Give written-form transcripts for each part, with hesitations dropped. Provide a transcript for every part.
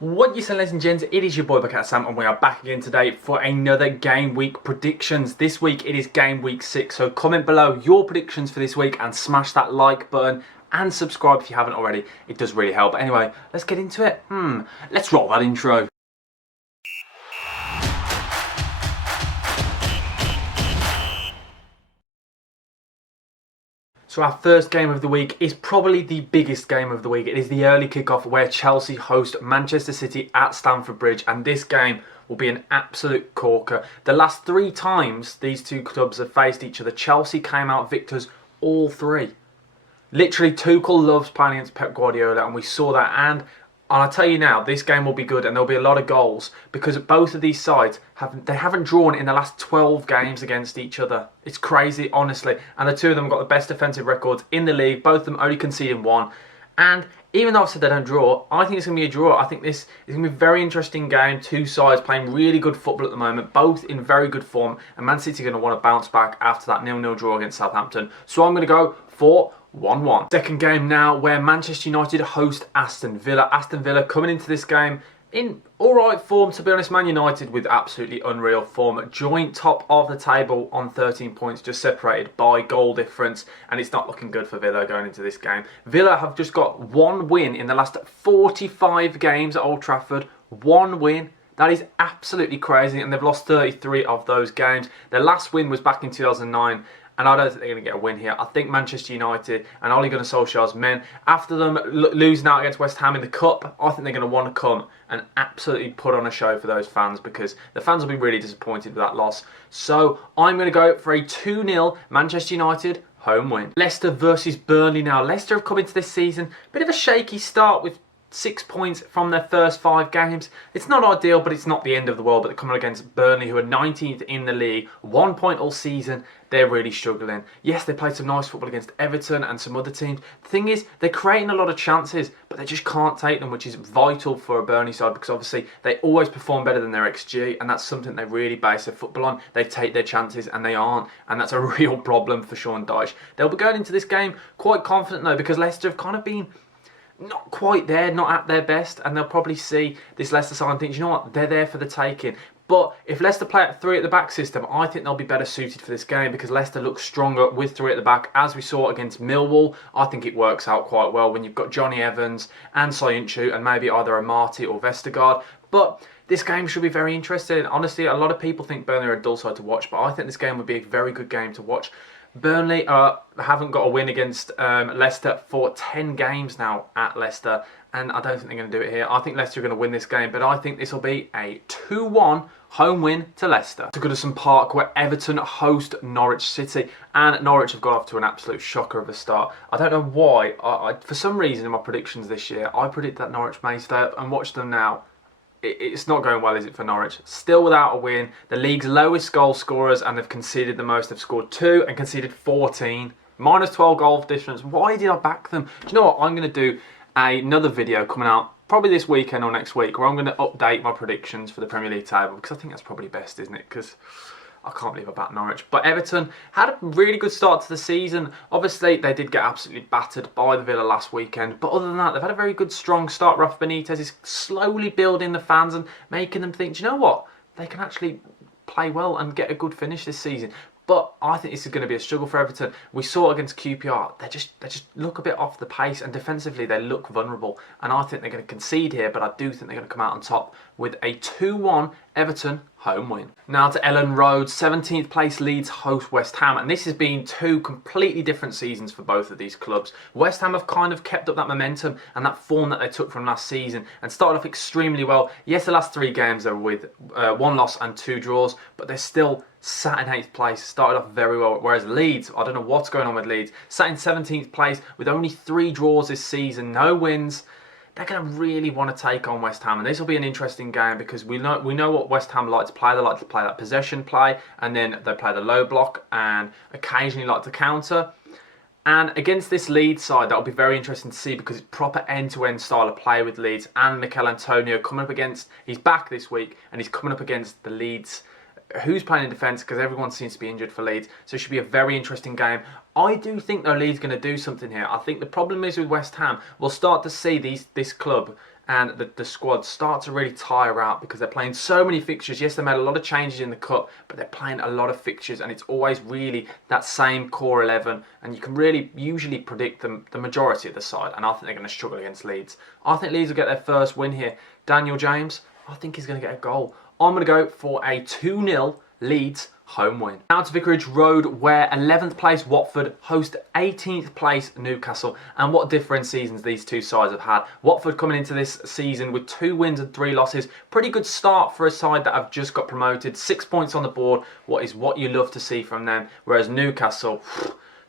What you say, ladies and gents, it is your boy Sam, and we are back again today for another game week predictions. This week it is game week 6, so comment below your predictions for this week and smash that like button and subscribe if you haven't already. It does really help. Anyway, let's get into it. Let's roll that intro. So our first game of the week is probably the biggest game of the week. It is the early kickoff where Chelsea host Manchester City at Stamford Bridge, and this game will be an absolute corker. The last 3 times these two clubs have faced each other, Chelsea came out victors all 3. Literally, Tuchel loves playing against Pep Guardiola, and we saw that. And I'll tell you now, this game will be good, and there'll be a lot of goals because both of these sides haven't drawn in the last 12 games against each other. It's crazy, honestly. And the two of them have got the best defensive records in the league. Both of them only conceding 1. And even though I've said they don't draw, I think it's going to be a draw. I think this is going to be a very interesting game. Two sides playing really good football at the moment, both in very good form. And Man City are going to want to bounce back after that 0-0 draw against Southampton. So I'm going to go for 1-1. Second game now, where Manchester United host Aston Villa. Aston Villa coming into this game in alright form, to be honest. Man United with absolutely unreal form. Joint top of the table on 13 points, just separated by goal difference. And it's not looking good for Villa going into this game. Villa have just got 1 win in the last 45 games at Old Trafford. 1 win. That is absolutely crazy. And they've lost 33 of those games. Their last win was back in 2009. And I don't think they're going to get a win here. I think Manchester United and Ole Gunnar Solskjaer's men, after them losing out against West Ham in the Cup, I think they're going to want to come and absolutely put on a show for those fans, because the fans will be really disappointed with that loss. So I'm going to go for a 2-0 Manchester United home win. Leicester versus Burnley now. Leicester have come into this season, bit of a shaky start with 6 points from their first 5 games. It's not ideal, but it's not the end of the world. But they're coming against Burnley, who are 19th in the league, 1 point all season. They're really struggling. Yes, they played some nice football against Everton and some other teams. The thing is, they're creating a lot of chances, but they just can't take them, which is vital for a Burnley side, because obviously they always perform better than their XG, and that's something they really base their football on. They take their chances, and they aren't, and that's a real problem for Sean Dyche. They'll be going into this game quite confident, though, because Leicester have kind of been not quite there, not at their best, and they'll probably see this Leicester side and think, you know what, they're there for the taking. But if Leicester play at 3 at the back system, I think they'll be better suited for this game, because Leicester looks stronger with 3 at the back, as we saw against Millwall. I think it works out quite well when you've got Johnny Evans and Soyuncu and maybe either Amati or Vestergaard. But this game should be very interesting. Honestly, a lot of people think Burnley are a dull side to watch, but I think this game would be a very good game to watch. Burnley haven't got a win against Leicester for 10 games now at Leicester, and I don't think they're going to do it here. I think Leicester are going to win this game, but I think this will be a 2-1 home win to Leicester. To Goodison Park, where Everton host Norwich City, and Norwich have got off to an absolute shocker of a start. I don't know why. For some reason in my predictions this year, I predict that Norwich may stay up, and watch them now. It's not going well, is it, for Norwich? Still without a win. The league's lowest goal scorers, and they've conceded the most. They've scored 2 and conceded 14. Minus 12 goal difference. Why did I back them? Do you know what? I'm going to do another video coming out probably this weekend or next week, where I'm going to update my predictions for the Premier League table, because I think that's probably best, isn't it? Because I can't believe I backed Norwich. But Everton had a really good start to the season. Obviously, they did get absolutely battered by the Villa last weekend. But other than that, they've had a very good, strong start. Rafa Benitez is slowly building the fans and making them think, do you know what? They can actually play well and get a good finish this season. But I think this is going to be a struggle for Everton. We saw it against QPR. They just look a bit off the pace, and defensively they look vulnerable. And I think they're going to concede here, but I do think they're going to come out on top with a 2-1 Everton home win. Now to Ellen Road, 17th place Leeds host West Ham, and this has been 2 completely different seasons for both of these clubs. West Ham have kind of kept up that momentum and that form that they took from last season and started off extremely well. Yes, the last 3 games are with 1 loss and 2 draws, but they're still sat in 8th place, started off very well, whereas Leeds, I don't know what's going on with Leeds, sat in 17th place with only 3 draws this season, no wins. They're going to really want to take on West Ham, and this will be an interesting game, because we know what West Ham like to play. They like to play that possession play, and then they play the low block and occasionally like to counter. And against this Leeds side, that'll be very interesting to see, because it's proper end-to-end style of play with Leeds, and Mikel Antonio coming up against, he's back this week, and he's coming up against the Leeds who's playing in defence, because everyone seems to be injured for Leeds. So it should be a very interesting game. I do think, though, Leeds going to do something here. I think the problem is with West Ham, we'll start to see this club and the squad start to really tire out because they're playing so many fixtures. Yes, they made a lot of changes in the cup, but they're playing a lot of fixtures, and it's always really that same core 11, and you can really usually predict the majority of the side, and I think they're going to struggle against Leeds. I think Leeds will get their first win here. Daniel James, I think he's going to get a goal. I'm going to go for a 2-0 Leeds home win. Now to Vicarage Road, where 11th place Watford host 18th place Newcastle, and what different seasons these two sides have had. Watford coming into this season with 2 wins and 3 losses. Pretty good start for a side that have just got promoted. 6 points on the board, what you love to see from them. Whereas Newcastle,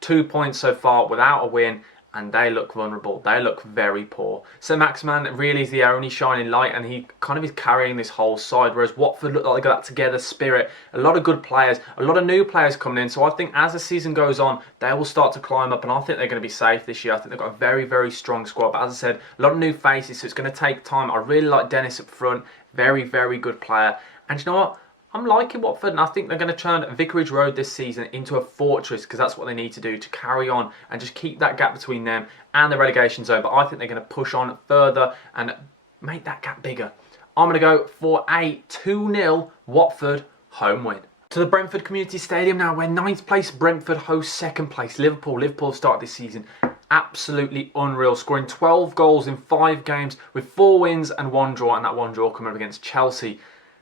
2 points so far without a win, and they look vulnerable. They look very poor. So Maximan really is the only shining light, and he kind of is carrying this whole side, whereas Watford look like they got that together spirit. A lot of good players, a lot of new players coming in. So I think as the season goes on, they will start to climb up, and I think they're going to be safe this year. I think they've got a very, very strong squad. But as I said, a lot of new faces, so it's going to take time. I really like Dennis up front. Very, very good player. And you know what? I'm liking Watford, and I think they're going to turn Vicarage Road this season into a fortress, because that's what they need to do to carry on and just keep that gap between them and the relegation zone. But I think they're going to push on further and make that gap bigger. I'm going to go for a 2-0 Watford home win. To the Brentford Community Stadium now, where 9th place Brentford hosts 2nd place Liverpool. Liverpool started this season absolutely unreal, scoring 12 goals in 5 games with 4 wins and 1 draw, and that 1 draw coming up against Chelsea.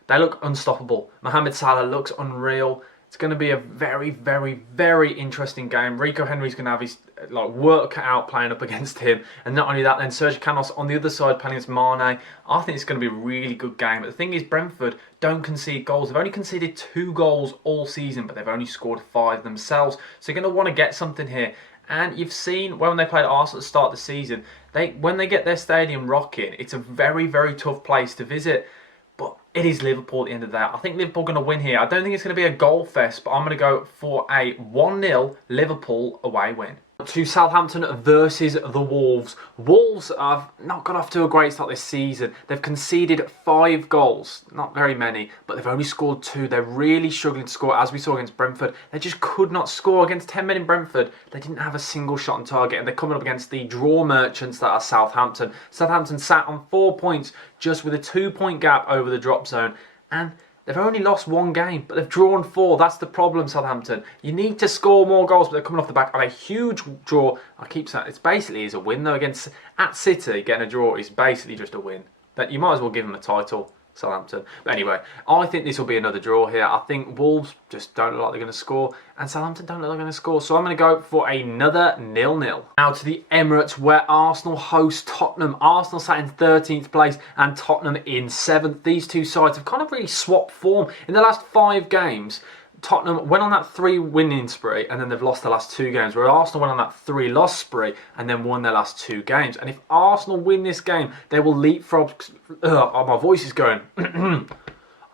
They look unstoppable. Mohamed Salah looks unreal. It's going to be a very, very, very interesting game. Rico Henry's going to have his work cut out playing up against him. And not only that, then Sergio Canos on the other side playing against Mane. I think it's going to be a really good game. But the thing is, Brentford don't concede goals. They've only conceded 2 goals all season, but they've only scored 5 themselves. So you're going to want to get something here. And you've seen when they played Arsenal at the start of the season, when they get their stadium rocking, it's a very, very tough place to visit. But it is Liverpool at the end of that. I think Liverpool are going to win here. I don't think it's going to be a goal fest, but I'm going to go for a 1-0 Liverpool away win. To Southampton versus the Wolves. Wolves have not got off to a great start this season. They've conceded 5 goals. Not very many, but they've only scored 2. They're really struggling to score, as we saw against Brentford. They just could not score. Against 10 men in Brentford, they didn't have a single shot on target, and they're coming up against the draw merchants that are Southampton. Southampton sat on 4 points just with a 2-point gap over the drop zone, and they've only lost 1 game, but they've drawn 4. That's the problem, Southampton. You need to score more goals, but they're coming off the back of a huge draw. I keep saying it's basically a win, though. Against at City, getting a draw is basically just a win. But you might as well give them a title, Southampton. But anyway, I think this will be another draw here. I think Wolves just don't look like they're going to score, and Southampton don't look like they're going to score. So I'm going to go for another 0-0. Now to the Emirates, where Arsenal host Tottenham. Arsenal sat in 13th place and Tottenham in 7th. These two sides have kind of really swapped form. In the last 5 games, Tottenham went on that 3 winning spree, and then they've lost the last 2 games, where Arsenal went on that 3 loss spree and then won their last 2 games. And if Arsenal win this game, they will leapfrog... my voice is going.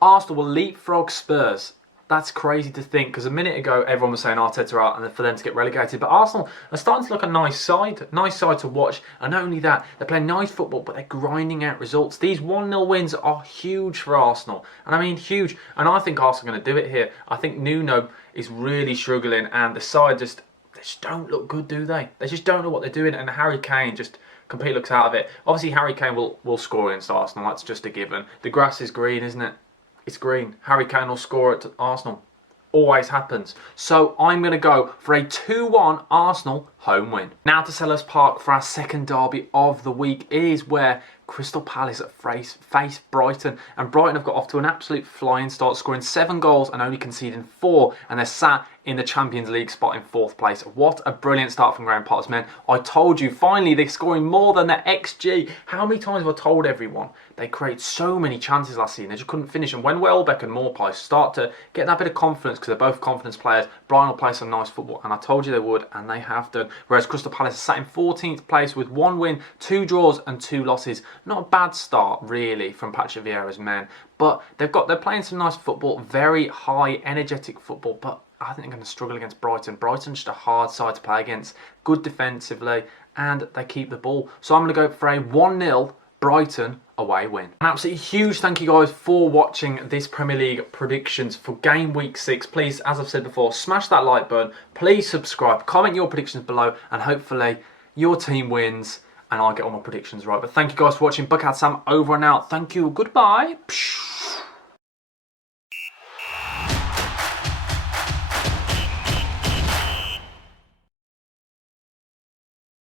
Arsenal will leapfrog Spurs. That's crazy to think, because a minute ago everyone was saying Arteta out and for them to get relegated. But Arsenal are starting to look a nice side to watch. And not only that, they're playing nice football, but they're grinding out results. These 1-0 wins are huge for Arsenal. And I mean huge. And I think Arsenal are going to do it here. I think Nuno is really struggling, and the side they just don't look good, do they? They just don't know what they're doing, and Harry Kane just completely looks out of it. Obviously, Harry Kane will score against Arsenal. That's just a given. The grass is green, isn't it? It's green. Harry Kane will score at Arsenal. Always happens. So I'm going to go for a 2-1 Arsenal home win. Now to Selhurst Park for our second derby of the week. It is where Crystal Palace face Brighton, and Brighton have got off to an absolute flying start, scoring 7 goals and only conceding 4, and they're sat in the Champions League spot in 4th place. What a brilliant start from Graham Potter's men. I told you, finally they're scoring more than their XG. How many times have I told everyone? They created so many chances last season, they just couldn't finish. And when Welbeck and Maupay start to get that bit of confidence, because they're both confidence players, Brighton will play some nice football, and I told you they would, and they have done. Whereas Crystal Palace sat in 14th place with 1 win, 2 draws and 2 losses. Not a bad start really from Patrick Vieira's men, but they're playing some nice football, very high energetic football, but I think they're going to struggle against Brighton. Brighton's just a hard side to play against, good defensively, and they keep the ball. So I'm going to go for a 1-0 Brighton away win. An absolutely huge thank you guys for watching this Premier League predictions for game week 6. Please, as I've said before, smash that like button, please subscribe, comment your predictions below, and hopefully your team wins. and I get all my predictions right. But thank you guys for watching. Buckhad Sam over and out. Thank you. Goodbye.